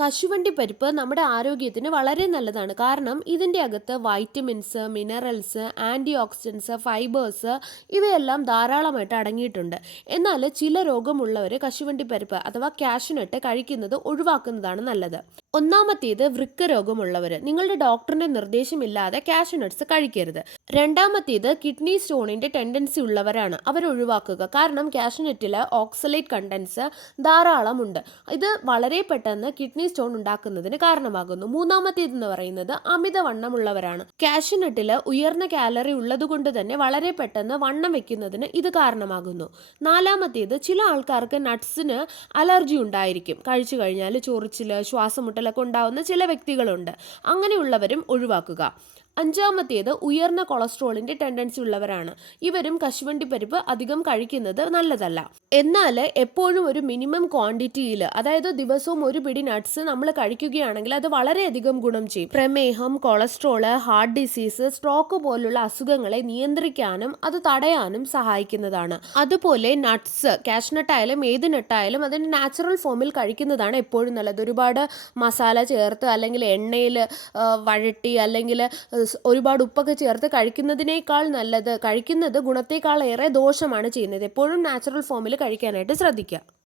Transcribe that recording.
കശുവണ്ടി പരിപ്പ് നമ്മുടെ ആരോഗ്യത്തിന് വളരെ നല്ലതാണ്. കാരണം ഇതിന്റെ അകത്ത് vitamins minerals antioxidants fibres ഇവയെല്ലാം ധാരാളമായിട്ട് അടങ്ങിയിട്ടുണ്ട്. എന്നാൽ ചില രോഗമുള്ളവർ കശുവണ്ടി പരിപ്പ് അഥവാ കാഷ്നട്ട് കഴിക്കുന്നത് ഒഴിവാക്കുന്നതാണ് നല്ലത്. ഒന്നാമത്തേത് വൃക്ക രോഗമുള്ളവർ. നിങ്ങളുടെ ഡോക്ടറിന്റെ നിർദ്ദേശമില്ലാതെ കാഷ്നട്ട്സ് കഴിക്കരുത്. രണ്ടാമത്തേത് കിഡ്നി സ്റ്റോണിന്റെ ടെൻഡൻസി ഉള്ളവരാണ്. അവർ ഒഴിവാക്കുക. കാരണം കാഷ്നട്ടിൽ ഓക്സലേറ്റ് കണ്ടൻസ് ധാരാളമുണ്ട്. ഇത് വളരെ പെട്ടെന്ന് കിഡ്നി സ്റ്റോൺ ഉണ്ടാക്കുന്നതിന് കാരണമാകുന്നു. മൂന്നാമത്തേതെന്ന് പറയുന്നത് അമിതവണ്ണമുള്ളവരാണ്. കാഷ്യനട്ടിൽ ഉയർന്ന കാലറി ഉള്ളതുകൊണ്ട് തന്നെ വളരെ പെട്ടെന്ന് വണ്ണം വെക്കുന്നതിന് ഇത് കാരണമാകുന്നു. നാലാമത്തേത് ചില ആൾക്കാർക്ക് നട്ട്സിന് അലർജി ഉണ്ടായിരിക്കും. കഴിച്ചു കഴിഞ്ഞാൽ ചൊറിച്ചിൽ ശ്വാസമുട്ടലൊക്കെ ഉണ്ടാവുന്ന ചില വ്യക്തികളുണ്ട്. അങ്ങനെയുള്ളവരും ഒഴിവാക്കുക. അഞ്ചാമത്തേത് ഉയർന്ന കൊളസ്ട്രോളിന്റെ ടെൻഡൻസി ഉള്ളവരാണ്. ഇവരും കശുവണ്ടി പരിപ്പ് അധികം കഴിക്കുന്നത് നല്ലതല്ല. എന്നാൽ എപ്പോഴും ഒരു മിനിമം ക്വാണ്ടിറ്റിയിൽ അതായത് ദിവസവും ഒരു പിടി നട്ട്സ് നമ്മൾ കഴിക്കുകയാണെങ്കിൽ അത് വളരെയധികം ഗുണം ചെയ്യും. പ്രമേഹം കൊളസ്ട്രോൾ ഹാർട്ട് ഡിസീസ് സ്ട്രോക്ക് പോലുള്ള അസുഖങ്ങളെ നിയന്ത്രിക്കാനും അത് തടയാനും സഹായിക്കുന്നതാണ്. അതുപോലെ നട്ട്സ് കാഷ്നട്ട് ആയാലും ഏത് നട്ടായാലും അതിന്റെ നാച്ചുറൽ ഫോമിൽ കഴിക്കുന്നതാണ് എപ്പോഴും നല്ലത്. ഒരുപാട് മസാല ചേർത്ത് അല്ലെങ്കിൽ എണ്ണയിൽ വഴട്ടി അല്ലെങ്കിൽ ഒരുപാട് ഉപ്പൊക്കെ ചേർത്ത് കഴിക്കുന്നതിനേക്കാൾ നല്ലത് കഴിക്കുന്നത് ഗുണത്തേക്കാളേറെ ദോഷമാണ് ചെയ്യുന്നത്. എപ്പോഴും നാച്ചുറൽ ഫോമിൽ കഴിക്കാനായിട്ട് ശ്രദ്ധിക്കുക.